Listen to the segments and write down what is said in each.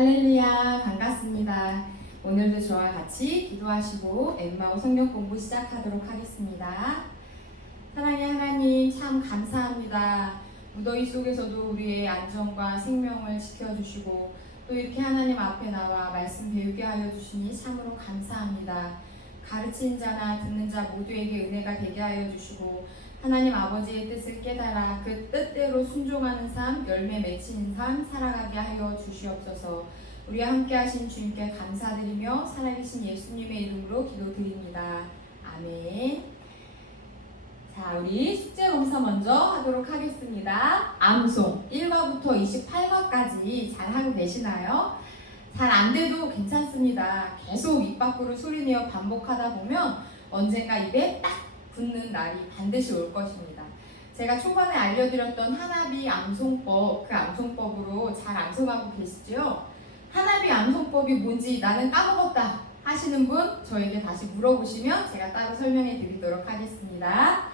할렐루야, 반갑습니다. 오늘도 저와 같이 기도하시고 엠마오 성경 공부 시작하도록 하겠습니다. 사랑의 하나님, 참 감사합니다. 무더위 속에서도 우리의 안전과 생명을 지켜주시고 또 이렇게 하나님 앞에 나와 말씀 배우게 하여 주시니 참으로 감사합니다. 가르치는 자나 듣는 자 모두에게 은혜가 되게 하여 주시고 하나님 아버지의 뜻을 깨달아 그 뜻대로 순종하는 삶, 열매 맺히는 삶 살아가게 하여 주시옵소서. 우리와 함께 하신 주님께 감사드리며 살아계신 예수님의 이름으로 기도드립니다. 아멘. 자, 우리 숙제 검사 먼저 하도록 하겠습니다. 암송 1과부터 28과까지 잘 하고 계시나요? 잘 안 돼도 괜찮습니다. 계속 입 밖으로 소리내어 반복하다 보면 언젠가 입에 딱 붙는 날이 반드시 올 것입니다. 제가 초반에 알려드렸던 하나비 암송법, 그 암송법으로 잘 암송하고 계시죠? 하나비 암송법이 뭔지 나는 까먹었다 하시는 분 저에게 다시 물어보시면 제가 따로 설명해 드리도록 하겠습니다.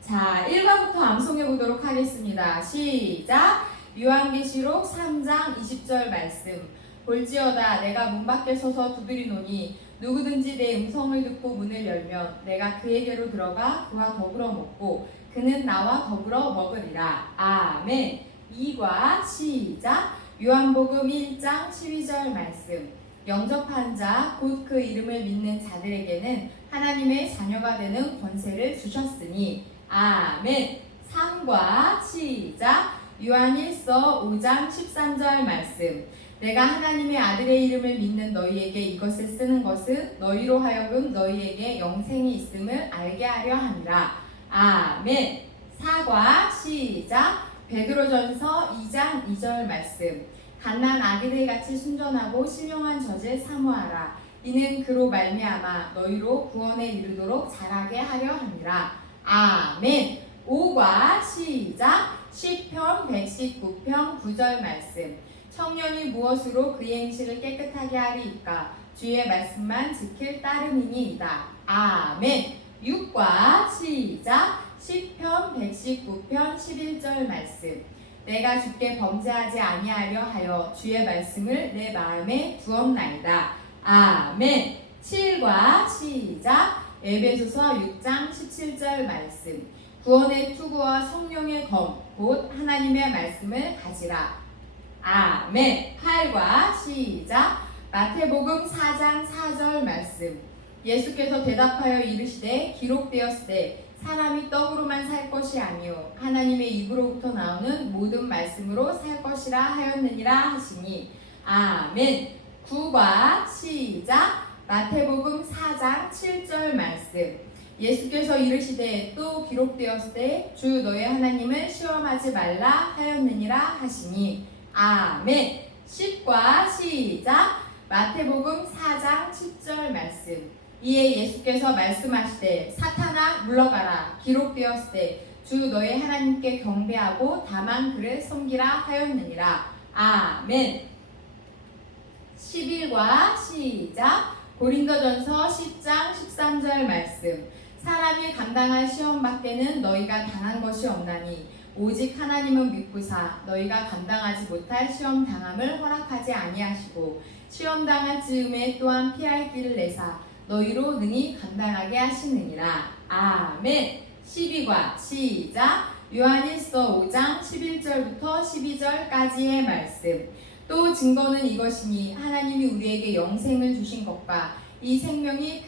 자, 1과부터 암송해 보도록 하겠습니다. 시작! 요한계시록 3장 20절 말씀. 볼지어다 내가 문 밖에 서서 두드리노니 누구든지 내 음성을 듣고 문을 열면 내가 그에게로 들어가 그와 더불어 먹고 그는 나와 더불어 먹으리라. 아멘. 2과 시작. 요한복음 1장 12절 말씀. 영접한 자 곧 그 이름을 믿는 자들에게는 하나님의 자녀가 되는 권세를 주셨으니. 아멘. 3과 시작. 요한일서 5장 13절 말씀. 내가 하나님의 아들의 이름을 믿는 너희에게 이것을 쓰는 것은 너희로 하여금 너희에게 영생이 있음을 알게 하려 함이라. 아멘. 4과 시작. 베드로전서 2장 2절 말씀. 갓난 아기들 같이 순전하고 신령한 젖을 사모하라. 이는 그로 말미암아 너희로 구원에 이르도록 자라게 하려 함이라. 아멘. 5과 시작. 시편 119편 9절 말씀. 청년이 무엇으로 그의 행실을 깨끗하게 하리이까? 주의 말씀만 지킬 따름이니이다. 아멘. 6과 시작. 시편 119편 11절 말씀. 내가 주께 범죄하지 아니하려 하여 주의 말씀을 내 마음에 두었나이다. 아멘. 7과 시작. 에베소서 6장 17절 말씀. 구원의 투구와 성령의 검 곧 하나님의 말씀을 가지라. 아멘. 8과 시작. 마태복음 4장 4절 말씀. 예수께서 대답하여 이르시되 기록되었으되 사람이 떡으로만 살 것이 아니요 하나님의 입으로부터 나오는 모든 말씀으로 살 것이라 하였느니라 하시니. 아멘. 9과 시작. 마태복음 4장 7절 말씀. 예수께서 이르시되 또 기록되었으되 주 너의 하나님을 시험하지 말라 하였느니라 하시니. 아멘. 10과 시작. 마태복음 4장 10절 말씀. 이에 예수께서 말씀하시되 사탄아 물러가라. 기록되었으되 주 너의 하나님께 경배하고 다만 그를 섬기라 하였느니라. 아멘. 11과 시작. 고린도전서 10장 13절 말씀. 사람이 감당할 시험밖에는 너희가 당한 것이 없나니 오직 하나님은 믿고사 너희가 감당하지 못할 시험 당함을 허락하지 아니하시고 시험 당할 즈음에 또한 피할 길을 내사 너희로 능히 감당하게 하시느니라. 아멘. 12과 시작. 요한일서 5장 11절부터 12절까지의 말씀. 또 증거는 이것이니 하나님이 우리에게 영생을 주신 것과 이 생명이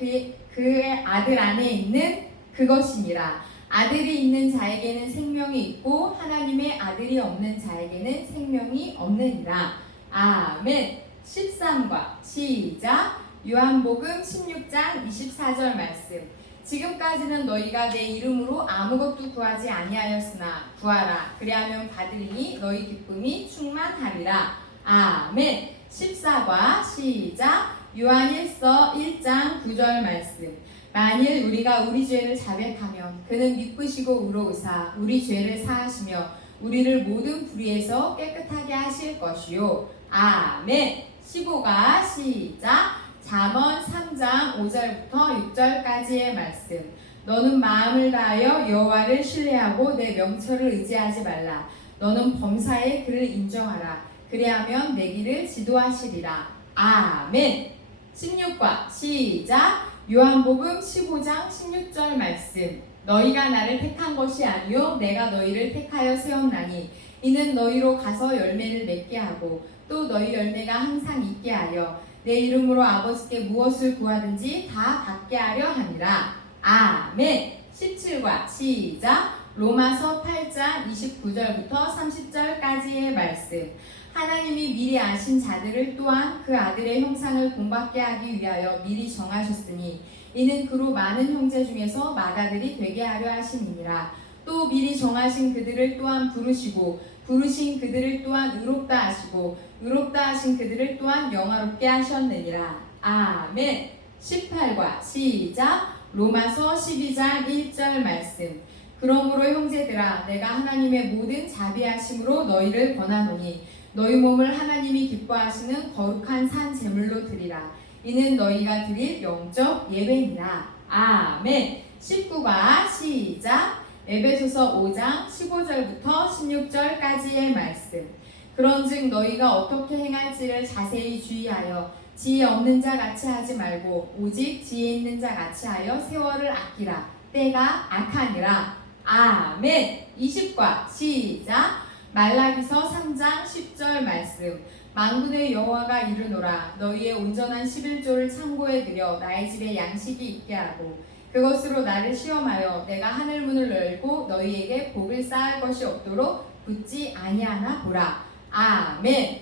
그의 아들 안에 있는 그것이니라. 아들이 있는 자에게는 생명이 있고 하나님의 아들이 없는 자에게는 생명이 없느니라. 아멘. 13과 시작. 요한복음 16장 24절 말씀. 지금까지는 너희가 내 이름으로 아무것도 구하지 아니하였으나 구하라. 그리하면 받으리니 너희 기쁨이 충만하리라. 아멘. 14과 시작. 요한일서 1장 9절 말씀. 만일 우리가 우리 죄를 자백하면 그는 기쁘시고 의로우사 우리 죄를 사하시며 우리를 모든 불의에서 깨끗하게 하실 것이요. 아멘. 15가 시작. 잠언 3장 5절부터 6절까지의 말씀. 너는 마음을 다하여 여호와를 신뢰하고 내 명철을 의지하지 말라. 너는 범사에 그를 인정하라. 그리하면 내 길을 지도하시리라. 아멘. 16과 시작. 요한복음 15장 16절 말씀. 너희가 나를 택한 것이 아니요 내가 너희를 택하여 세웠나니 이는 너희로 가서 열매를 맺게 하고 또 너희 열매가 항상 있게 하여 내 이름으로 아버지께 무엇을 구하든지 다 받게 하려 함이라. 아멘. 17과 시작. 로마서 8장 29절부터 30절까지의 말씀. 하나님이 미리 아신 자들을 또한 그 아들의 형상을 본받게 하기 위하여 미리 정하셨으니 이는 그로 많은 형제 중에서 맏아들이 되게 하려 하심이니라. 또 미리 정하신 그들을 또한 부르시고 부르신 그들을 또한 의롭다 하시고 의롭다 하신 그들을 또한 영화롭게 하셨느니라. 아멘. 18과 시작. 로마서 12장 1절 말씀. 그러므로 형제들아 내가 하나님의 모든 자비하심으로 너희를 권하노니 너희 몸을 하나님이 기뻐하시는 거룩한 산 제물로 드리라. 이는 너희가 드릴 영적 예배니라. 아멘. 19과 시작. 에베소서 5장 15절부터 16절까지의 말씀. 그런즉 너희가 어떻게 행할지를 자세히 주의하여 지혜 없는 자 같이 하지 말고 오직 지혜 있는 자 같이 하여 세월을 아끼라. 때가 악하니라. 아멘. 20과 시작. 말라기서 3장 10절 말씀. 만군의 여호와가 이르노라. 너희의 온전한 11조를 창고에 들여 나의 집에 양식이 있게 하고 그것으로 나를 시험하여 내가 하늘 문을 열고 너희에게 복을 쌓을 것이 없도록 붙지 아니하나 보라. 아멘.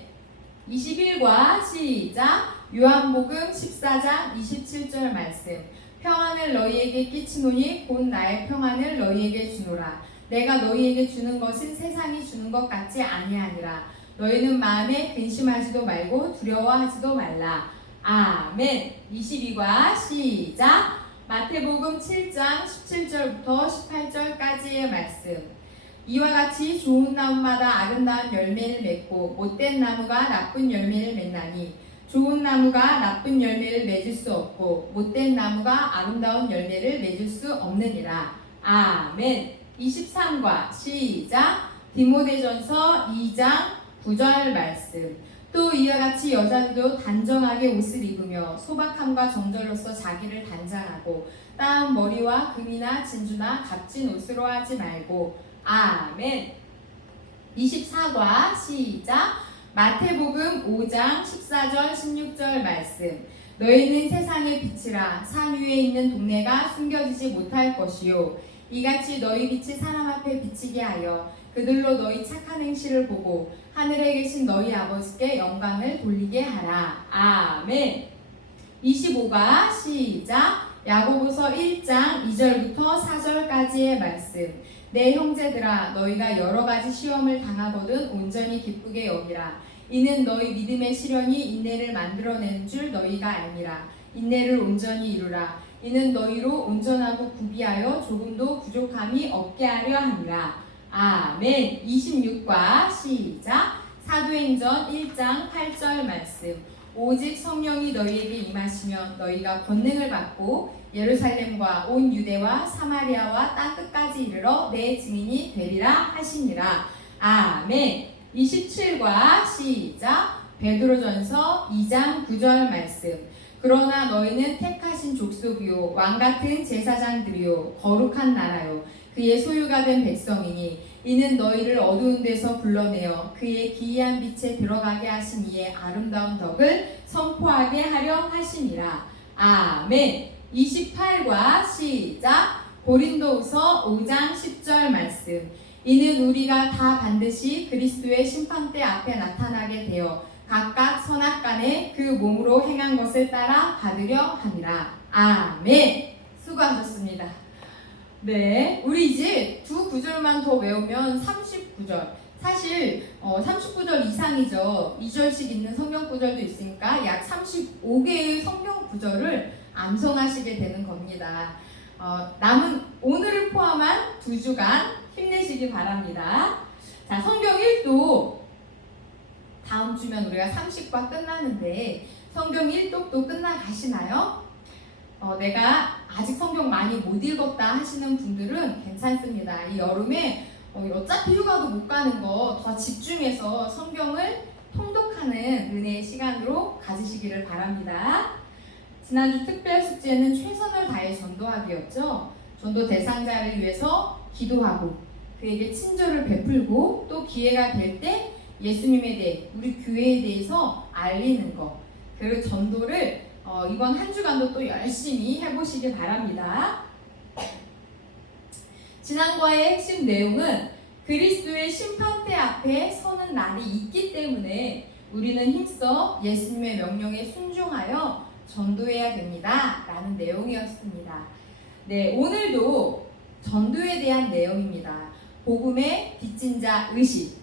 21과 시작. 요한복음 14장 27절 말씀. 평안을 너희에게 끼치노니 곧 나의 평안을 너희에게 주노라. 내가 너희에게 주는 것은 세상이 주는 것 같지 아니하니라. 너희는 마음에 근심하지도 말고 두려워하지도 말라. 아멘. 22과 시작. 마태복음 7장 17절부터 18절까지의 말씀. 이와 같이 좋은 나무마다 아름다운 열매를 맺고 못된 나무가 나쁜 열매를 맺나니 좋은 나무가 나쁜 열매를 맺을 수 없고 못된 나무가 아름다운 열매를 맺을 수 없느니라. 아멘. 23과 시작. 디모데전서 2장 9절 말씀. 또 이와 같이 여자들도 단정하게 옷을 입으며 소박함과 정절로서 자기를 단장하고 따은 머리와 금이나 진주나 값진 옷으로 하지 말고. 아멘. 24과 시작. 마태복음 5장 14절 16절 말씀. 너희는 세상의 빛이라 산 위에 있는 동네가 숨겨지지 못할 것이요 이같이 너희 빛이 사람 앞에 비치게 하여 그들로 너희 착한 행실을 보고 하늘에 계신 너희 아버지께 영광을 돌리게 하라. 아멘. 25가 시작. 야고보서 1장 2절부터 4절까지의 말씀. 내 형제들아 너희가 여러 가지 시험을 당하거든 온전히 기쁘게 여기라. 이는 너희 믿음의 시련이 인내를 만들어내는 줄 너희가 알미라. 인내를 온전히 이루라. 이는 너희로 온전하고 구비하여 조금도 부족함이 없게 하려 함이라. 아멘. 26과 시작. 사도행전 1장 8절 말씀. 오직 성령이 너희에게 임하시면 너희가 권능을 받고 예루살렘과 온 유대와 사마리아와 땅 끝까지 이르러 내 증인이 되리라 하시니라. 아멘. 27과 시작. 베드로전서 2장 9절 말씀. 그러나 너희는 택하신 족속이요 왕같은 제사장들이요 거룩한 나라요 그의 소유가 된 백성이니 이는 너희를 어두운 데서 불러내어 그의 기이한 빛에 들어가게 하신 이의 아름다운 덕을 선포하게 하려 하시니라. 아멘. 28과 시작. 고린도후서 5장 10절 말씀. 이는 우리가 다 반드시 그리스도의 심판대 앞에 나타나게 되어 각각 선악간에 그 몸으로 행한 것을 따라 받으려 함이라. 아멘. 수고하셨습니다. 네, 우리 이제 두 구절만 더 외우면 39절. 사실 39절 이상이죠. 2절씩 있는 성경 구절도 있으니까 약 35개의 성경 구절을 암송하시게 되는 겁니다. 남은 오늘을 포함한 2주간 힘내시기 바랍니다. 자, 성경 1도 다음 주면 우리가 30과 끝나는데 성경 1독도 끝나가시나요? 내가 아직 성경 많이 못 읽었다 하시는 분들은 괜찮습니다. 이 여름에 어차피 휴가도 못 가는 거 더 집중해서 성경을 시작하는 은혜의 시간으로 가지시기를 바랍니다. 지난주 특별 숙제는 최선을 다해 전도하기였죠. 전도 대상자를 위해서 기도하고 그에게 친절을 베풀고 또 기회가 될 때 예수님에 대해 우리 교회에 대해서 알리는 것, 그리고 전도를 이번 한 주간도 또 열심히 해보시길 바랍니다. 지난과의 핵심 내용은 그리스도의 심판대 앞에 서는 날이 있기 때문에 우리는 힘써 예수님의 명령에 순종하여 전도해야 됩니다 라는 내용이었습니다. 네, 오늘도 전도에 대한 내용입니다. 복음의 빚진 자 의식.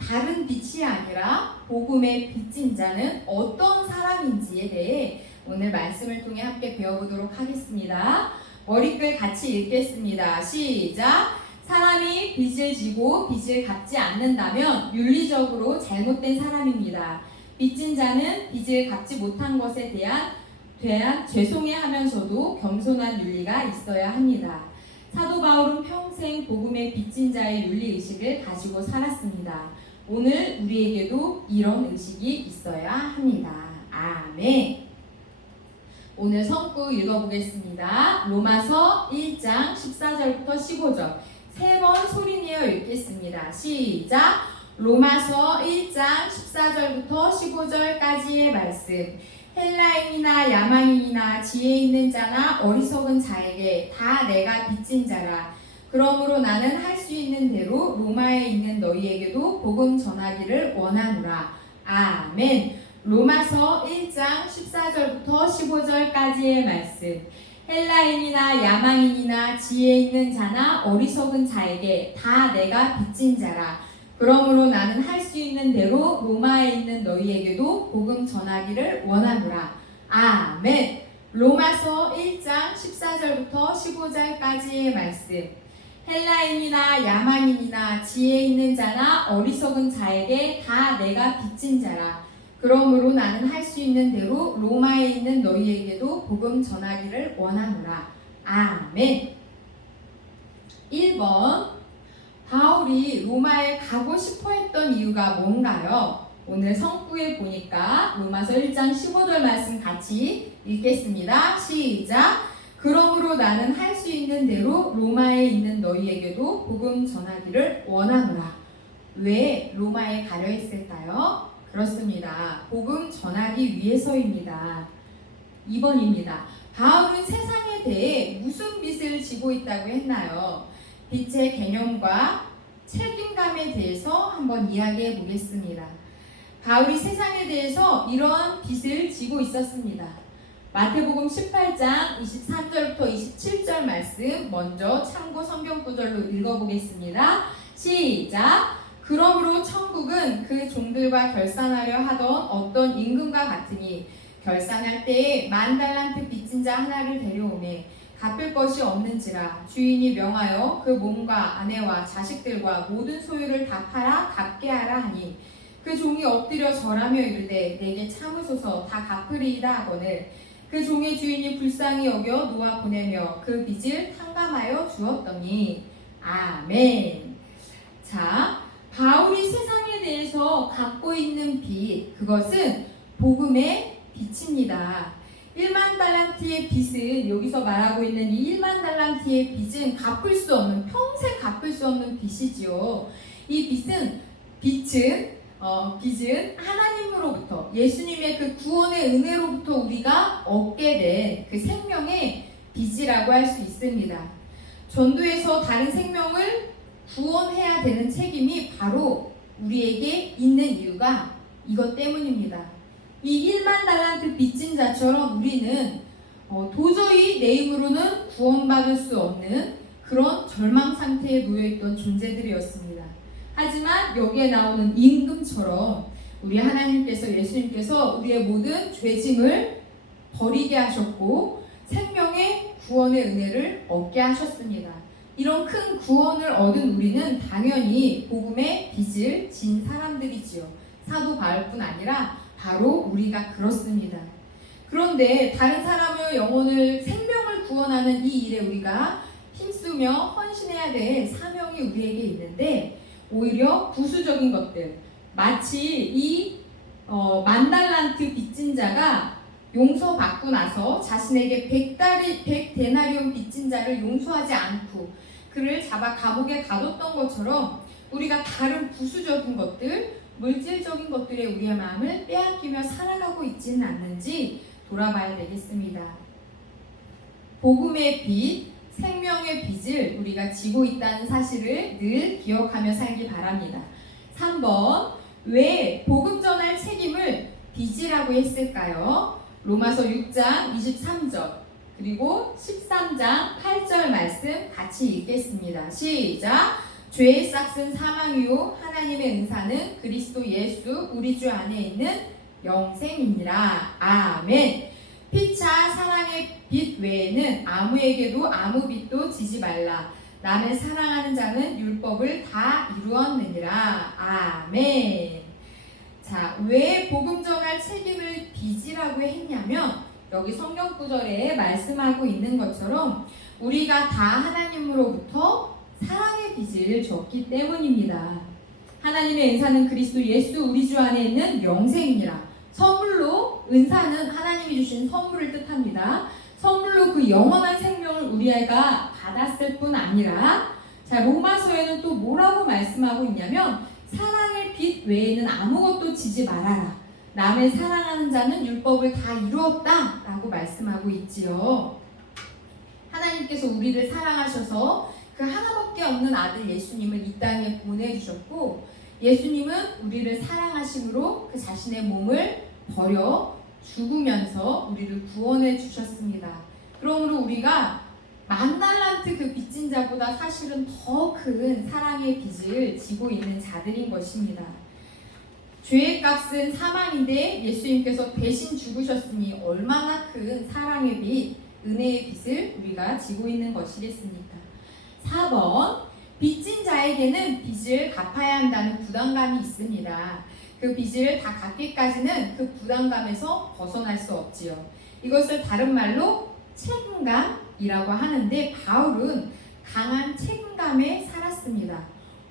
다른 빛이 아니라 복음의 빚진 자는 어떤 사람인지에 대해 오늘 말씀을 통해 함께 배워보도록 하겠습니다. 머리글 같이 읽겠습니다. 시작! 사람이 빚을 지고 빚을 갚지 않는다면 윤리적으로 잘못된 사람입니다. 빚진 자는 빚을 갚지 못한 것에 대한 죄송해하면서도 겸손한 윤리가 있어야 합니다. 사도 바울은 평생 복음의 빚진 자의 윤리의식을 가지고 살았습니다. 오늘 우리에게도 이런 의식이 있어야 합니다. 아멘. 오늘 성구 읽어보겠습니다. 로마서 1장 14절부터 15절 세 번 소리내어 읽겠습니다. 시작! 로마서 1장 14절부터 15절까지의 말씀. 헬라인이나 야만인이나 지혜 있는 자나 어리석은 자에게 다 내가 빚진 자라. 그러므로 나는 할 수 있는 대로 로마에 있는 너희에게도 복음 전하기를 원하노라. 아멘. 로마서 1장 14절부터 15절까지의 말씀. 헬라인이나 야만인이나 지혜 있는 자나 어리석은 자에게 다 내가 빚진 자라. 그러므로 나는 할 수 있는 대로 로마에 있는 너희에게도 복음 전하기를 원하노라. 아멘. 로마서 1장 14절부터 15절까지의 말씀. 헬라인이나 야만인이나 지혜 있는 자나 어리석은 자에게 다 내가 빚진 자라. 그러므로 나는 할 수 있는 대로 로마에 있는 너희에게도 복음 전하기를 원하노라. 아멘. 1번 바울이 로마에 가고 싶어 했던 이유가 뭔가요? 오늘 성구에 보니까 로마서 1장 15절 말씀 같이 읽겠습니다. 시작! 그러므로 나는 할 수 있는 대로 로마에 있는 너희에게도 복음 전하기를 원하노라. 왜 로마에 가려 했을까요? 그렇습니다. 복음 전하기 위해서입니다. 2번입니다. 바울은 세상에 대해 무슨 빚을 지고 있다고 했나요? 빚의 개념과 책임감에 대해서 한번 이야기해 보겠습니다. 바울이 세상에 대해서 이러한 빚을 지고 있었습니다. 마태복음 18장 23절부터 27절 말씀 먼저 참고 성경 구절로 읽어보겠습니다. 시작! 그러므로 천국은 그 종들과 결산하려 하던 어떤 임금과 같으니 결산할 때에 10,000달란트 빚진 자 하나를 데려오매 갚을 것이 없는지라 주인이 명하여 그 몸과 아내와 자식들과 모든 소유를 다 팔아 갚게 하라 하니 그 종이 엎드려 절하며 이르되 내게 참으소서 다 갚으리이다 하거늘 그 종의 주인이 불쌍히 여겨 놓아 보내며 그 빚을 탕감하여 주었더니 아멘. 자, 바울이 세상에 대해서 갖고 있는 빚, 그것은 복음의 빚입니다. 10,000달란트의 빚은, 여기서 말하고 있는 이 10,000달란트의 빚은 갚을 수 없는, 평생 갚을 수 없는 빚이지요. 이 빚은 하나님으로부터, 예수님의 그 구원의 은혜로부터 우리가 얻게 된 그 생명의 빚이라고 할 수 있습니다. 전도에서 다른 생명을 구원해야 되는 책임이 바로 우리에게 있는 이유가 이것 때문입니다. 이 10,000달란트 빚진 자처럼 우리는 도저히 내 힘으로는 구원받을 수 없는 그런 절망 상태에 놓여있던 존재들이었습니다. 하지만 여기에 나오는 임금처럼 우리 하나님께서, 예수님께서 우리의 모든 죄짐을 버리게 하셨고 생명의 구원의 은혜를 얻게 하셨습니다. 이런 큰 구원을 얻은 우리는 당연히 복음의 빚을 진 사람들이지요. 사도 바울뿐 아니라 바로 우리가 그렇습니다. 그런데 다른 사람의 영혼을, 생명을 구원하는 이 일에 우리가 힘쓰며 헌신해야 될 사명이 우리에게 있는데 오히려 부수적인 것들, 마치 이 만달란트 빚진 자가 용서받고 나서 자신에게 100데나리온 빚진 자를 용서하지 않고 그를 잡아 감옥에 가뒀던 것처럼 우리가 다른 부수적인 것들, 물질적인 것들에 우리의 마음을 빼앗기며 살아가고 있지는 않는지 돌아봐야 되겠습니다. 복음의 빚, 생명의 빚을 우리가 지고 있다는 사실을 늘 기억하며 살기 바랍니다. 3번, 왜 복음 전할 책임을 빚이라고 했을까요? 로마서 6장 23절 그리고 13장 8절 말씀 같이 읽겠습니다. 시작! 죄의 싹은 사망이요 하나님의 은사는 그리스도 예수 우리 주 안에 있는 영생이니라. 아멘. 피차 사랑의 빚 외에는 아무에게도 아무 빚도 지지 말라. 남을 사랑하는 자는 율법을 다 이루었느니라. 아멘. 자, 왜 복음 전할 책임을 빚이라고 했냐면 여기 성경 구절에 말씀하고 있는 것처럼 우리가 다 하나님으로부터 사랑의 빚을 졌기 때문입니다. 하나님의 은사는 그리스도 예수 우리 주 안에 있는 영생이니라. 선물로, 은사는 하나님이 주신 선물을 뜻합니다. 선물로 그 영원한 생명을 우리가 받았을 뿐 아니라, 자, 로마서에는 또 뭐라고 말씀하고 있냐면 사랑의 빚 외에는 아무것도 지지 말아라. 남을 사랑하는 자는 율법을 다 이루었다 라고 말씀하고 있지요. 하나님께서 우리를 사랑하셔서 그 하나밖에 없는 아들 예수님을 이 땅에 보내주셨고, 예수님은 우리를 사랑하심으로 그 자신의 몸을 버려 죽으면서 우리를 구원해 주셨습니다. 그러므로 우리가 만달란트 그 빚진 자보다 사실은 더 큰 사랑의 빚을 지고 있는 자들인 것입니다. 죄의 값은 사망인데 예수님께서 대신 죽으셨으니 얼마나 큰 사랑의 빚, 은혜의 빚을 우리가 지고 있는 것이겠습니까? 4번, 빚진 자에게는 빚을 갚아야 한다는 부담감이 있습니다. 그 빚을 다 갚기까지는 그 부담감에서 벗어날 수 없지요. 이것을 다른 말로 책임감이라고 하는데 바울은 강한 책임감에 살았습니다.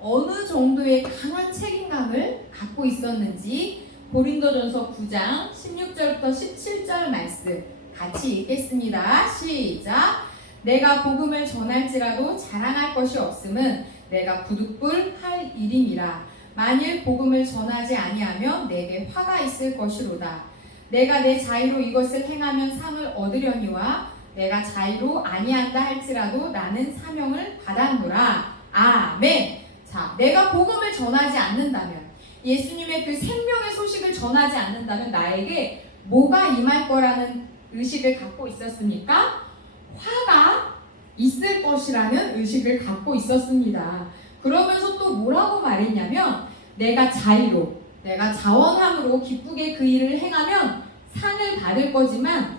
어느 정도의 강한 책임감을 갖고 있었는지 고린도전서 9장 16절부터 17절 말씀 같이 읽겠습니다. 시작! 내가 복음을 전할지라도 자랑할 것이 없음은 내가 부득불 할 일임이라. 만일 복음을 전하지 아니하면 내게 화가 있을 것이로다. 내가 내 자의로 이것을 행하면 상을 얻으려니와 내가 자의로 아니한다 할지라도 나는 사명을 받았노라. 아멘. 자, 내가 복음을 전하지 않는다면, 예수님의 그 생명의 소식을 전하지 않는다면 나에게 뭐가 임할 거라는 의식을 갖고 있었습니까? 화가 있을 것이라는 의식을 갖고 있었습니다. 그러면서 또 뭐라고 말했냐면 내가 자의로, 내가 자원함으로 기쁘게 그 일을 행하면 상을 받을 거지만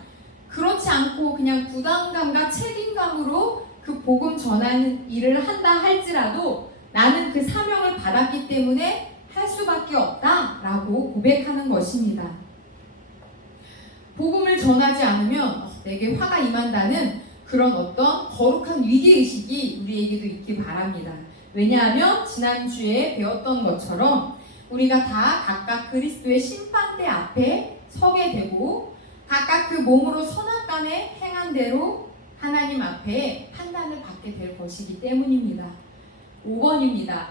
그렇지 않고 그냥 부담감과 책임감으로 그 복음 전하는 일을 한다 할지라도 나는 그 사명을 받았기 때문에 할 수밖에 없다라고 고백하는 것입니다. 복음을 전하지 않으면 내게 화가 임한다는 그런 어떤 거룩한 위기의식이 우리에게도 있기 바랍니다. 왜냐하면 지난주에 배웠던 것처럼 우리가 다 각각 그리스도의 심판대 앞에 서게 되고 각각 그 몸으로 선악간에 행한 대로 하나님 앞에 판단을 받게 될 것이기 때문입니다. 5번입니다.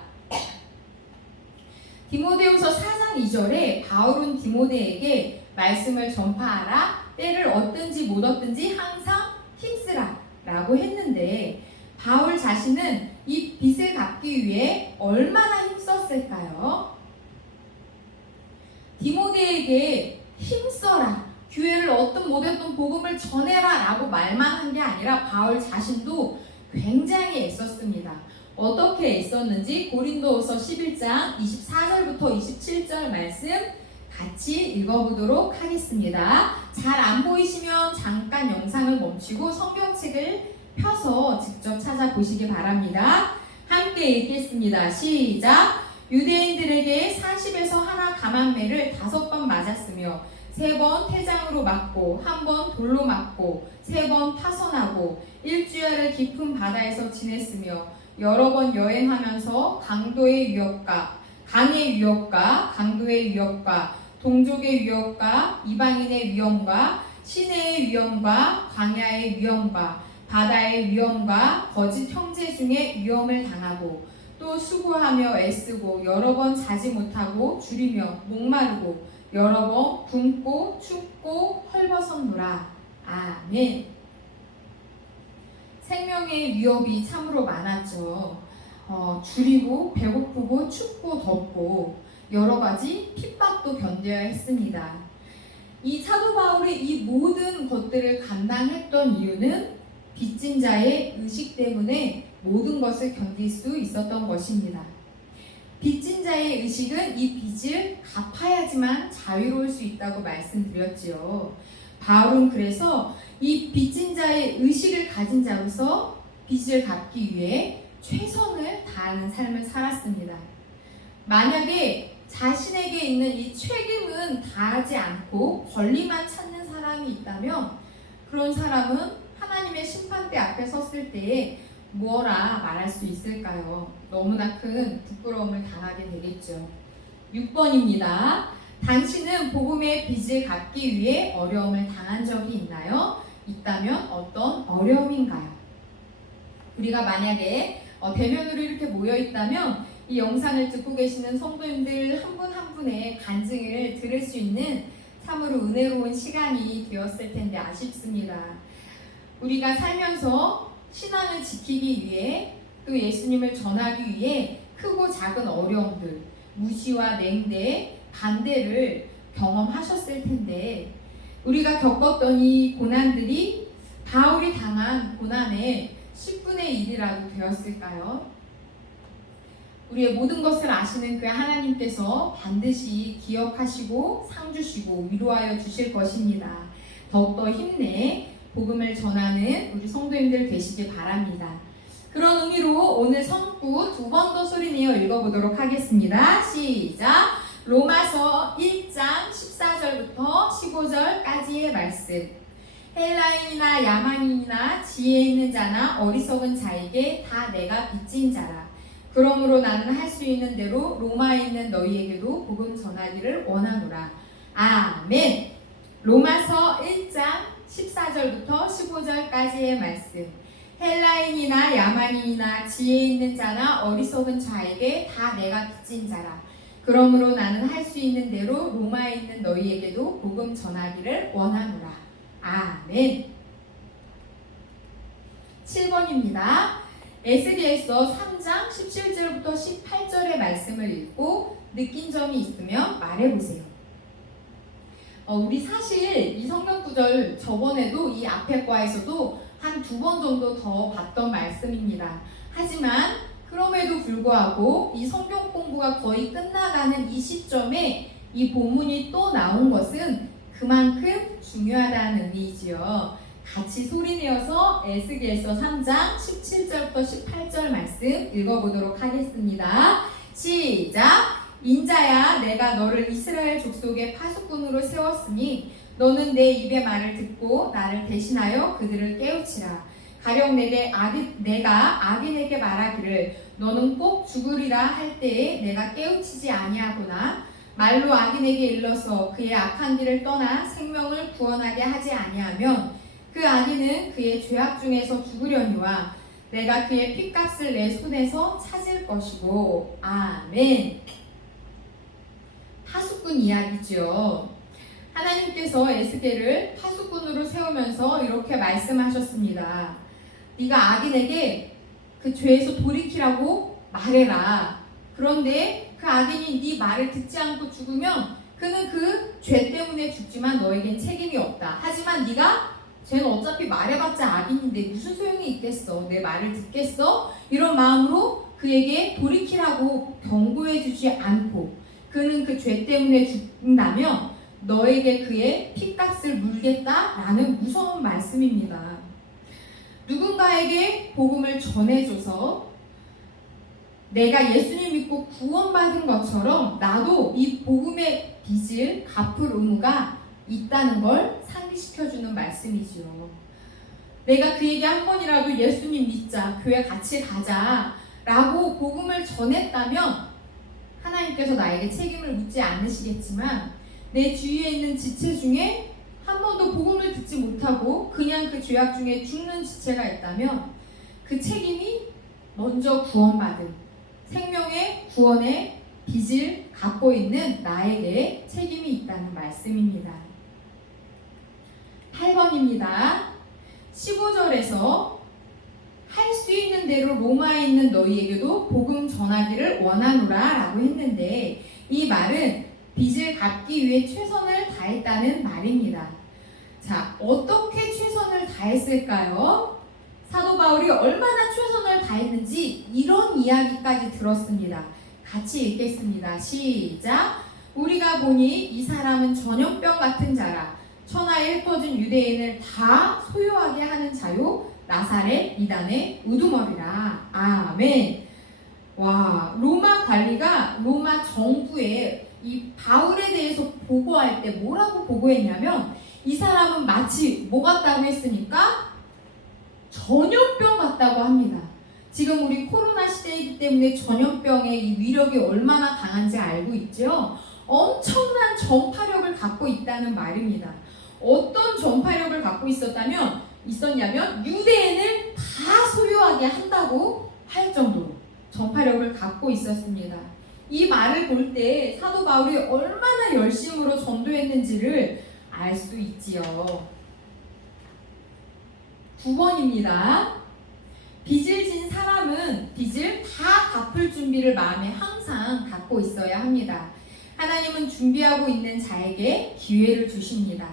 디모데후서 4장 2절에 바울은 디모데에게 말씀을 전파하라, 때를 얻든지 못 얻든지 항상 힘쓰라 라고 했는데 바울 자신은 이 빚을 갚기 위해 얼마나 힘썼을까요? 디모데에게 힘써라, 교회를 얻든 못 얻든 복음을 전해라 라고 말만 한 게 아니라 바울 자신도 굉장히 애썼습니다. 어떻게 애썼는지 고린도후서 11장 24절부터 27절 말씀 같이 읽어보도록 하겠습니다. 잘 안 보이시면 잠깐 영상을 멈추고 성경책을 펴서 직접 찾아보시기 바랍니다. 함께 읽겠습니다. 시작! 유대인들에게 40에서 하나 감한매를 5번 맞았으며 3번 태장으로 맞고 1번 돌로 맞고 3번 파선하고 1주야를 깊은 바다에서 지냈으며 여러 번 여행하면서 강의 위협과 강도의 위협과 동족의 위협과 이방인의 위험과 시내의 위험과 광야의 위험과 바다의 위험과 거짓 형제 중에 위험을 당하고 또 수고하며 애쓰고 여러 번 자지 못하고 줄이며 목마르고 여러 번 굶고 춥고 헐벗었노라. 아멘. 생명의 위협이 참으로 많았죠. 줄이고 배고프고 춥고 덥고 여러 가지 핍박도 견뎌야 했습니다. 이 사도 바울이 이 모든 것들을 감당했던 이유는 빚진 자의 의식 때문에 모든 것을 견딜 수 있었던 것입니다. 빚진 자의 의식은 이 빚을 갚아야지만 자유로울 수 있다고 말씀드렸지요. 바울은 그래서 이 빚진 자의 의식을 가진 자로서 빚을 갚기 위해 최선을 다하는 삶을 살았습니다. 만약에 자신에게 있는 이 책임은 다하지 않고 권리만 찾는 사람이 있다면 그런 사람은 하나님의 심판대 앞에 섰을 때에 무엇라 말할 수 있을까요? 너무나 큰 부끄러움을 당하게 되겠죠. 6번입니다. 당신은 복음의 빚을 갚기 위해 어려움을 당한 적이 있나요? 있다면 어떤 어려움인가요? 우리가 만약에 대면으로 이렇게 모여 있다면 이 영상을 듣고 계시는 성도님들 한 분 한 분의 간증을 들을 수 있는 참으로 은혜로운 시간이 되었을 텐데 아쉽습니다. 우리가 살면서 신앙을 지키기 위해 또 예수님을 전하기 위해 크고 작은 어려움들, 무시와 냉대, 반대를 경험하셨을 텐데 우리가 겪었던 이 고난들이 바울이 당한 고난의 10분의 1이라도 되었을까요? 우리의 모든 것을 아시는 그 하나님께서 반드시 기억하시고 상 주시고 위로하여 주실 것입니다. 더욱더 힘내 복음을 전하는 우리 성도님들 되시길 바랍니다. 그런 의미로 오늘 성구 두 번 더 소리내어 읽어보도록 하겠습니다. 시작! 로마서 1장 14절부터 15절까지의 말씀. 헬라인이나 야만인이나 지혜 있는 자나 어리석은 자에게 다 내가 빚진 자라. 그러므로 나는 할 수 있는 대로 로마에 있는 너희에게도 복음 전하기를 원하노라. 아멘. 로마서 1장 14절부터 15절까지의 말씀. 헬라인이나 야만인이나 지혜 있는 자나 어리석은 자에게 다 내가 빚진 자라. 그러므로 나는 할 수 있는 대로 로마에 있는 너희에게도 복음 전하기를 원하노라. 아멘. 7번입니다. 에스겔서 3장 17절부터 18절의 말씀을 읽고 느낀 점이 있으면 말해보세요. 우리 사실 이 성경 구절 저번에도 이 앞에 과에서도 한 2번 정도 더 봤던 말씀입니다. 하지만 그럼에도 불구하고 이 성경 공부가 거의 끝나가는 이 시점에 이 본문이 또 나온 것은 그만큼 중요하다는 의미이지요. 같이 소리내어서 에스겔서 3장 17절부터 18절 말씀 읽어보도록 하겠습니다. 시작! 인자야, 내가 너를 이스라엘 족속의 파수꾼으로 세웠으니 너는 내 입의 말을 듣고 나를 대신하여 그들을 깨우치라. 가령 내가 악인에게 말하기를 너는 꼭 죽으리라 할 때에 내가 깨우치지 아니하거나 말로 악인에게 일러서 그의 악한 길을 떠나 생명을 구원하게 하지 아니하면 그 악인은 그의 죄악 중에서 죽으려니와 내가 그의 핏값을 내 손에서 찾을 것이고. 아멘. 파수꾼 이야기죠. 하나님께서 에스겔을 파수꾼으로 세우면서 이렇게 말씀하셨습니다. 네가 악인에게 그 죄에서 돌이키라고 말해라. 그런데 그 악인이 네 말을 듣지 않고 죽으면 그는 그 죄 때문에 죽지만 너에겐 책임이 없다. 하지만 네가 쟤는 어차피 말해봤자 악인인데 무슨 소용이 있겠어. 내 말을 듣겠어? 이런 마음으로 그에게 돌이키라고 경고해주지 않고 그는 그 죄 때문에 죽는다면 너에게 그의 핏값을 물겠다라는 무서운 말씀입니다. 누군가에게 복음을 전해줘서 내가 예수님 믿고 구원받은 것처럼 나도 이 복음의 빚을 갚을 의무가 있다는 걸 상기시켜주는 말씀이죠. 내가 그에게 한 번이라도 예수님 믿자, 교회 같이 가자 라고 복음을 전했다면 하나님께서 나에게 책임을 묻지 않으시겠지만 내 주위에 있는 지체 중에 한 번도 복음을 듣지 못하고 그냥 그 죄악 중에 죽는 지체가 있다면 그 책임이 먼저 구원받은 생명의 구원의 빚을 갖고 있는 나에게 책임이 있다는 말씀입니다. 8번입니다. 15절에서 할 수 있는 대로 로마에 있는 너희에게도 복음 전하기를 원하노라 라고 했는데, 이 말은 빚을 갚기 위해 최선을 다했다는 말입니다. 자, 어떻게 최선을 다했을까요? 사도 바울이 얼마나 최선을 다했는지 이런 이야기까지 들었습니다. 같이 읽겠습니다. 시작. 우리가 보니 이 사람은 전염병 같은 자라. 천하에 흩어진 유대인을 다 소유하게 하는 자요, 나사렛 이단의 우두머리라. 아멘. 와, 로마 관리가 로마 정부에 이 바울에 대해서 보고할 때 뭐라고 보고했냐면, 이 사람은 마치 뭐 같다고 했습니까? 전염병 같다고 합니다. 지금 우리 코로나 시대이기 때문에 전염병의 이 위력이 얼마나 강한지 알고 있죠? 엄청난 전파력을 갖고 있다는 말입니다. 어떤 전파력을 갖고 있었냐면 유대인을 다 소유하게 한다고 할 정도로 전파력을 갖고 있었습니다. 이 말을 볼 때 사도 바울이 얼마나 열심으로 전도했는지를 알 수 있지요. 9번입니다. 빚을 진 사람은 빚을 다 갚을 준비를 마음에 항상 갖고 있어야 합니다. 하나님은 준비하고 있는 자에게 기회를 주십니다.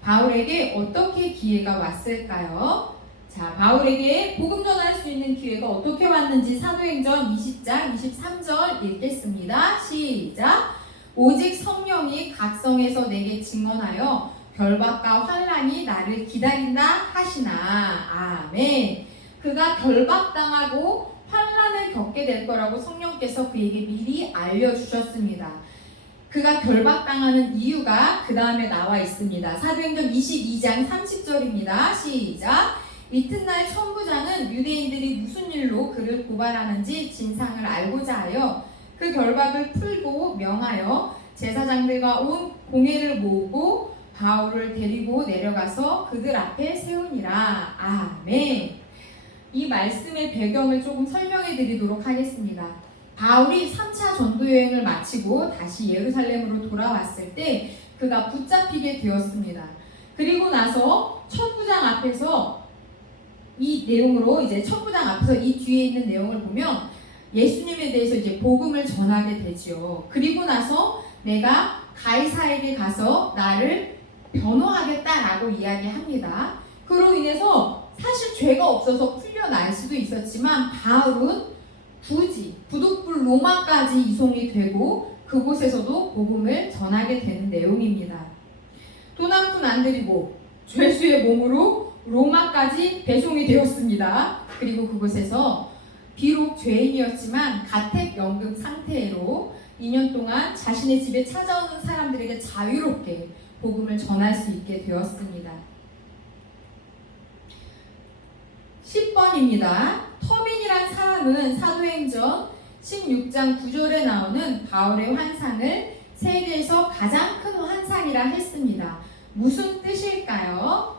바울에게 어떻게 기회가 왔을까요? 자, 바울에게 복음 전할 수 있는 기회가 어떻게 왔는지 사도행전 20장 23절 읽겠습니다. 시작. 오직 성령이 각성에서 내게 증언하여 결박과 환난이 나를 기다린다 하시나. 아멘. 그가 결박당하고 환난을 겪게 될 거라고 성령께서 그에게 미리 알려주셨습니다. 그가 결박당하는 이유가 그 다음에 나와 있습니다. 사도행전 22장 30절입니다. 시작. 이튿날 천부장은 유대인들이 무슨 일로 그를 고발하는지 진상을 알고자 하여 그 결박을 풀고 명하여 제사장들과 온 공회를 모으고 바울을 데리고 내려가서 그들 앞에 세우니라. 아멘. 이 말씀의 배경을 조금 설명해 드리도록 하겠습니다. 바울이 3차 전도 여행을 마치고 다시 예루살렘으로 돌아왔을 때 그가 붙잡히게 되었습니다. 그리고 나서 천부장 앞에서 이 내용으로 이제 천부장 앞에서 이 뒤에 있는 내용을 보면 예수님에 대해서 이제 복음을 전하게 되지요. 그리고 나서 내가 가이사에게 가서 나를 변호하겠다라고 이야기합니다. 그로 인해서 사실 죄가 없어서 풀려날 수도 있었지만 바울은 굳이 부득불 로마까지 이송이 되고 그곳에서도 복음을 전하게 되는 내용입니다. 돈 한 푼 안 들이고 죄수의 몸으로 로마까지 배송이 되었습니다. 그리고 그곳에서 비록 죄인이었지만 가택연금 상태로 2년 동안 자신의 집에 찾아오는 사람들에게 자유롭게 복음을 전할 수 있게 되었습니다. 10번입니다. 터빈이란 사람은 사도행전 16장 9절에 나오는 바울의 환상을 세계에서 가장 큰 환상이라 했습니다. 무슨 뜻일까요?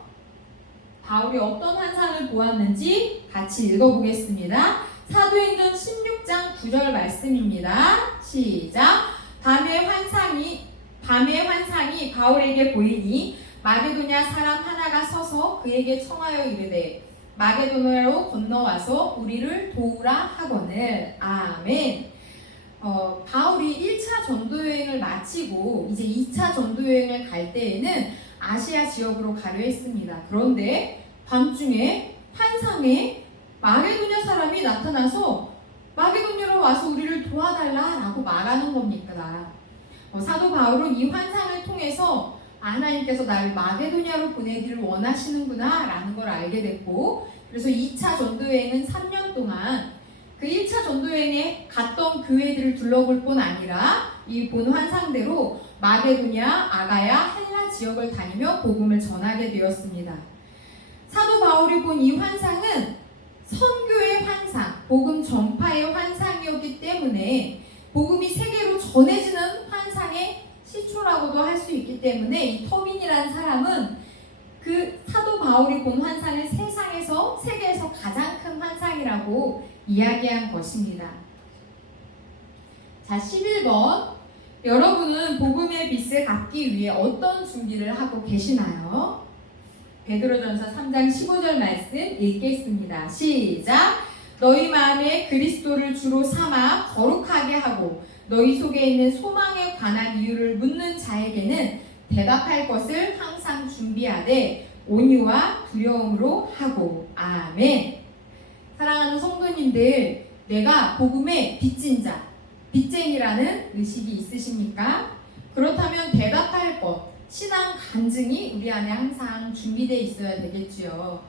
바울이 어떤 환상을 보았는지 같이 읽어보겠습니다. 사도행전 16장 9절 말씀입니다. 시작. 밤의 환상이 바울에게 보이니 마게도냐 사람 하나가 서서 그에게 청하여 이르되 마게도냐로 건너와서 우리를 도우라 하거늘. 아멘. 바울이 1차 전도여행을 마치고 이제 2차 전도여행을 갈 때에는 아시아 지역으로 가려 했습니다. 그런데 밤중에 환상에 마게도냐 사람이 나타나서 마게도냐로 와서 우리를 도와달라라고 말하는 겁니까? 사도 바울은 이 환상을 통해서 하나님께서 나를 마게도냐로 보내기를 원하시는구나 라는 걸 알게 됐고, 그래서 2차 전도여행은 3년 동안 그 1차 전도여행에 갔던 교회들을 둘러볼 뿐 아니라 이 본 환상대로 마게도냐, 아가야, 헬라 지역을 다니며 복음을 전하게 되었습니다. 사도 바울이 본 이 환상은 선교의 환상, 복음 전파의 환상이었기 때문에 복음이 세계로 전해지는 환상의 시초라고 터빈이라고도 할 수 있기 때문에 이 터빈이라는 사람은 그 사도 바울이 본 환상을 세계에서 가장 큰 환상이라고 이야기한 것입니다. 자, 11번. 여러분은 복음의 빛을 갚기 위해 어떤 준비를 하고 계시나요? 베드로전서 3장 15절 말씀 읽겠습니다. 시작! 너희 마음에 그리스도를 주로 삼아 거룩하게 하고 너희 속에 있는 소망에 관한 이유를 묻는 자에게는 대답할 것을 항상 준비하되 온유와 두려움으로 하고. 아멘. 사랑하는 성도님들, 내가 복음의 빚진 자, 빚쟁이라는 의식이 있으십니까? 그렇다면 대답할 것, 신앙 간증이 우리 안에 항상 준비되어 있어야 되겠지요.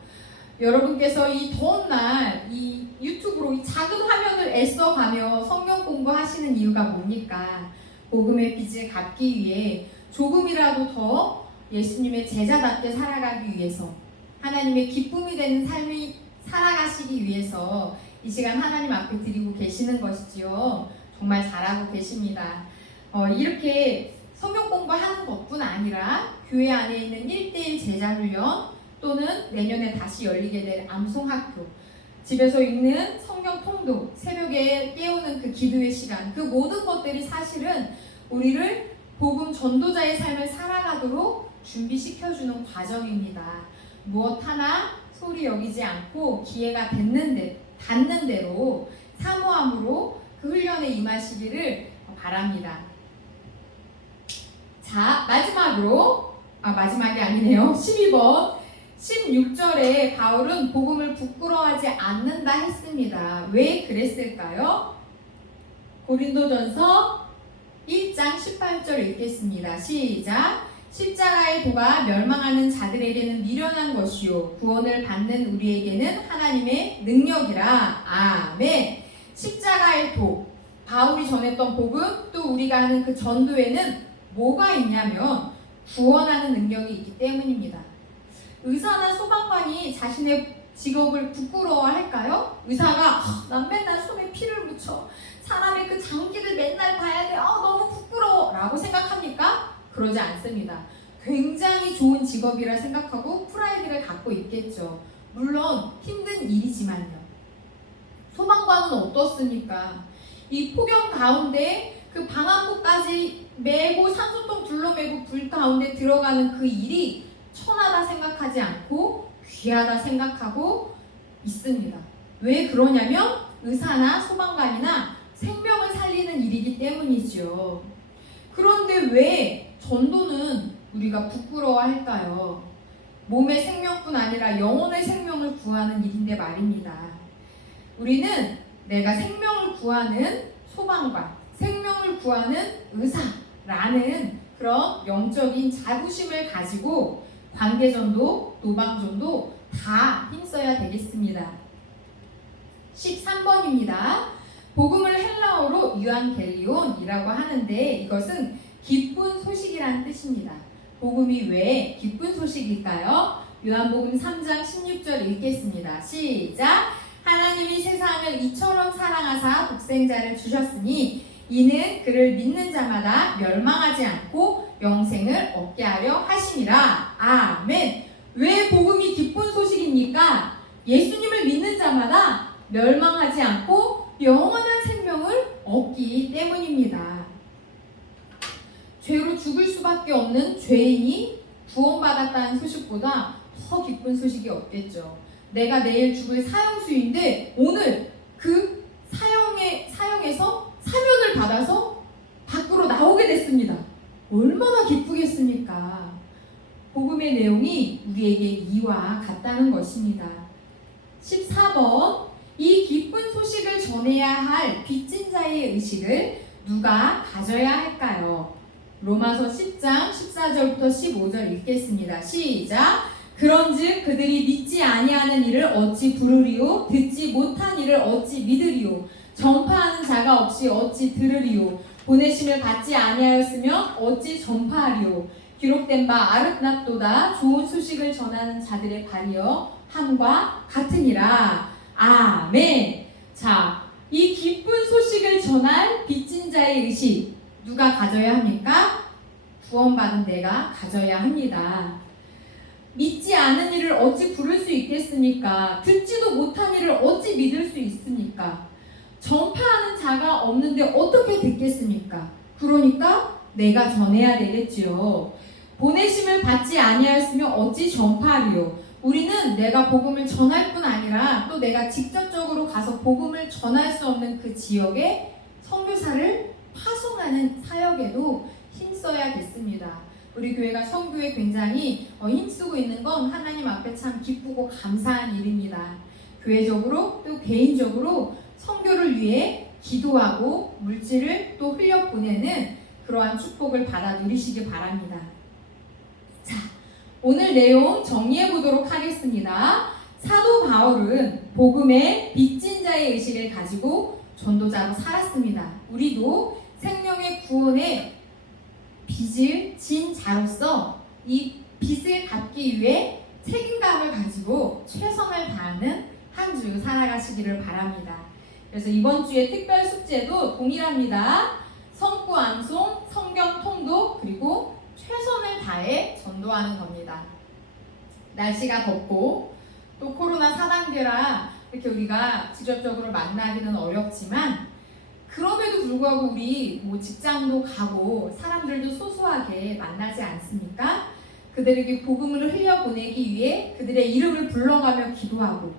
여러분께서 이 더운 날 이 유튜브로 이 작은 화면을 애써가며 성경 공부하시는 이유가 뭡니까? 복음의 빚을 갚기 위해 조금이라도 더 예수님의 제자답게 살아가기 위해서, 하나님의 기쁨이 되는 삶이 살아가시기 위해서 이 시간 하나님 앞에 드리고 계시는 것이지요. 정말 잘하고 계십니다. 이렇게 성경 공부하는 것뿐 아니라 교회 안에 있는 1:1 제자훈련, 또는 내년에 다시 열리게 될 암송학교, 집에서 읽는 성경 통독, 새벽에 깨우는 그 기도의 시간, 그 모든 것들이 사실은 우리를 복음 전도자의 삶을 살아가도록 준비시켜주는 과정입니다. 무엇 하나 소홀히 여기지 않고 기회가 닿는 대로 사모함으로 그 훈련에 임하시기를 바랍니다. 자, 마지막이 아니네요. 12번. 16절에 바울은 복음을 부끄러워하지 않는다 했습니다. 왜 그랬을까요? 고린도전서 1장 18절 읽겠습니다. 시작! 십자가의 도가 멸망하는 자들에게는 미련한 것이요 구원을 받는 우리에게는 하나님의 능력이라. 아멘. 십자가의 도, 바울이 전했던 복음, 또 우리가 하는 그 전도에는 뭐가 있냐면 구원하는 능력이 있기 때문입니다. 의사나 소방관이 자신의 직업을 부끄러워할까요? 의사가 난 맨날 손에 피를 묻혀 사람의 그 장기를 맨날 봐야 돼, 너무 부끄러워 라고 생각합니까? 그러지 않습니다. 굉장히 좋은 직업이라 생각하고 프라이드를 갖고 있겠죠. 물론 힘든 일이지만요. 소방관은 어떻습니까? 이 폭염 가운데 그 방한복까지 메고 산소통 둘러매고 불 가운데 들어가는 그 일이 천하다 생각하지 않고 귀하다 생각하고 있습니다. 왜 그러냐면 의사나 소방관이나 생명을 살리는 일이기 때문이죠. 그런데 왜 전도는 우리가 부끄러워할까요? 몸의 생명뿐 아니라 영혼의 생명을 구하는 일인데 말입니다. 우리는 내가 생명을 구하는 소방관, 생명을 구하는 의사라는 그런 영적인 자부심을 가지고 관계전도, 노방전도 다 힘써야 되겠습니다. 13번입니다. 복음을 헬라어로 유앙겔리온이라고 하는데 이것은 기쁜 소식이라는 뜻입니다. 복음이 왜 기쁜 소식일까요? 요한복음 3장 16절 읽겠습니다. 시작! 하나님이 세상을 이처럼 사랑하사 독생자를 주셨으니 이는 그를 믿는 자마다 멸망하지 않고 영생을 얻게 하려 하심이라. 아멘. 왜 복음이 기쁜 소식입니까? 예수님을 믿는 자마다 멸망하지 않고 영원한 생명을 얻기 때문입니다. 죄로 죽을 수밖에 없는 죄인이 구원받았다는 소식보다 더 기쁜 소식이 없겠죠. 내가 내일 죽을 사형수인데 오늘 그 사형에서 사면을 받아서 밖으로 나오게 됐습니다. 얼마나 기쁘겠습니까? 복음의 내용이 우리에게 이와 같다는 것입니다. 14번. 이 기쁜 소식을 전해야 할 빚진 자의 의식을 누가 가져야 할까요? 로마서 10장 14절부터 15절 읽겠습니다. 시작! 그런즉 그들이 믿지 아니하는 일을 어찌 부르리요? 듣지 못한 일을 어찌 믿으리요? 전파하는 자가 없이 어찌 들으리요? 보내심을 받지 아니하였으면 어찌 전파하리요? 기록된 바 아릇납도다 좋은 소식을 전하는 자들의 발이여 함과 같으니라. 아멘. 자, 이 기쁜 소식을 전할 빚진 자의 의식 누가 가져야 합니까? 구원받은 내가 가져야 합니다. 믿지 않은 이를 어찌 부를 수 있겠습니까? 듣지도 못한 이를 어찌 믿을 수 있습니까? 전파하는 자가 없는데 어떻게 듣겠습니까? 그러니까 내가 전해야 되겠지요. 보내심을 받지 아니하였으면 어찌 전파하리요? 우리는 내가 복음을 전할 뿐 아니라 또 내가 직접적으로 가서 복음을 전할 수 없는 그 지역에 선교사를 파송하는 사역에도 힘써야겠습니다. 우리 교회가 선교에 굉장히 힘쓰고 있는 건 하나님 앞에 참 기쁘고 감사한 일입니다. 교회적으로 또 개인적으로 선교를 위해 기도하고 물질을 또 흘려보내는 그러한 축복을 받아 누리시기 바랍니다. 자, 오늘 내용 정리해 보도록 하겠습니다. 사도 바울은 복음의 빚진 자의 의식을 가지고 전도자로 살았습니다. 우리도 생명의 구원의 빚을 진 자로서 이 빚을 갚기 위해 책임감을 가지고 최선을 다하는 한 주 살아가시기를 바랍니다. 그래서 이번 주의 특별 숙제도 동일합니다. 성구 암송, 성경 통독, 그리고 최선을 다해 전도하는 겁니다. 날씨가 덥고 또 코로나 4단계라 이렇게 우리가 직접적으로 만나기는 어렵지만 그럼에도 불구하고 우리 직장도 가고 사람들도 소소하게 만나지 않습니까? 그들에게 복음을 흘려보내기 위해 그들의 이름을 불러가며 기도하고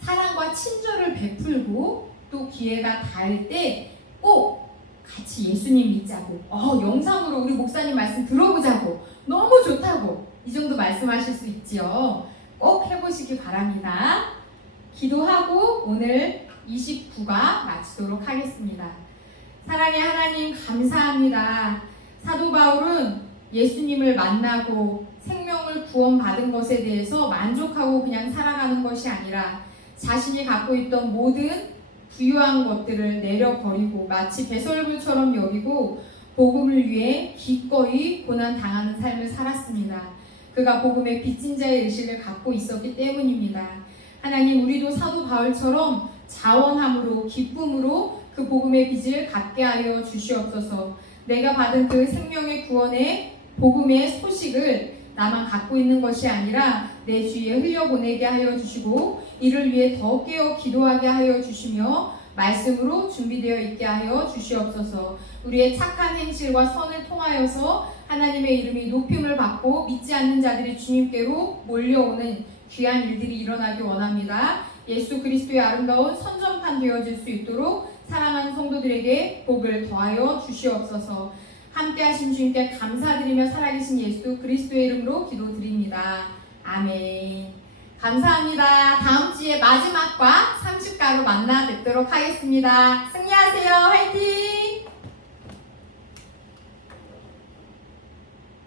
사랑과 친절을 베풀고 또 기회가 닿을 때 꼭 같이 예수님 믿자고 영상으로 우리 목사님 말씀 들어보자고 너무 좋다고 이 정도 말씀하실 수 있지요. 꼭 해보시기 바랍니다. 기도하고 오늘 29가 마치도록 하겠습니다. 사랑의 하나님 감사합니다. 사도 바울은 예수님을 만나고 생명을 구원받은 것에 대해서 만족하고 그냥 살아가는 것이 아니라 자신이 갖고 있던 모든 부유한 것들을 내려버리고 마치 배설물처럼 여기고 복음을 위해 기꺼이 고난당하는 삶을 살았습니다. 그가 복음의 빚진 자의 의식을 갖고 있었기 때문입니다. 하나님, 우리도 사도 바울처럼 자원함으로 기쁨으로 그 복음의 빚을 갚게 하여 주시옵소서. 내가 받은 그 생명의 구원의 복음의 소식을 나만 갖고 있는 것이 아니라 내 주위에 흘려보내게 하여 주시고 이를 위해 더 깨어 기도하게 하여 주시며 말씀으로 준비되어 있게 하여 주시옵소서. 우리의 착한 행실과 선을 통하여서 하나님의 이름이 높임을 받고 믿지 않는 자들이 주님께로 몰려오는 귀한 일들이 일어나기 원합니다. 예수 그리스도의 아름다운 선전판 되어질 수 있도록 사랑하는 성도들에게 복을 더하여 주시옵소서. 함께하신 주님께 감사드리며 살아계신 예수 그리스도의 이름으로 기도드립니다. 아멘. 감사합니다. 다음 주에 마지막과 30가로 만나 뵙도록 하겠습니다. 승리하세요. 화이팅!